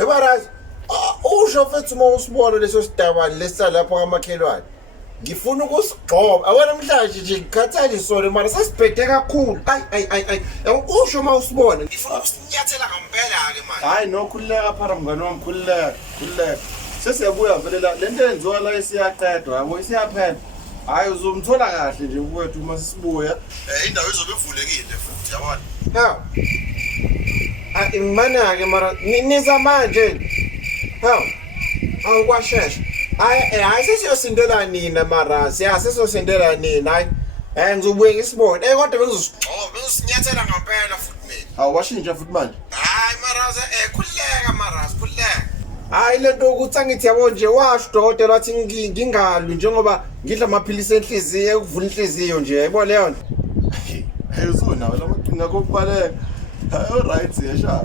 Webarazi usho mfethu uma usibona leso sidabani lesalapho kamakhelwane. Ngifuna ukusigqoba. Awena namhlanje nje ngikhathali sona mara sasibhede kakhulu. Ayi. Usho uma usibona ngifuna ukusinyathela ngempela ke manje. Hayi no khulileka phara mngani wami khulileka. Sesiyabuya vele la lento enziwa la isiyaqedwa yabo isiyaphela. Hayi uzomthola kahle nje ukwethu uma sisibuya. Indawo izobe ivulekile futhi yabona. Ha. Imana ke mara niza manje. Ha. Awukwashesha. Hayi sesiyosindela nina mara sesiyosindela nina hayi. Ngizobuye ngisibone. Kodwa bengizosigcoba bengisinyathela ngempela futhi mina. Awashintsha futhi manje. Hayi mara khulileka mara khulileka. Hayi lento ukuthi angithi yabo nje washo udokotela wathi ngingalwi njengoba ngidla amaphilisi enhliziyo ukuvula inhliziyo nje yabo leyo nto. Hey uzona wala maqhinga kokubaleka. All right yesha.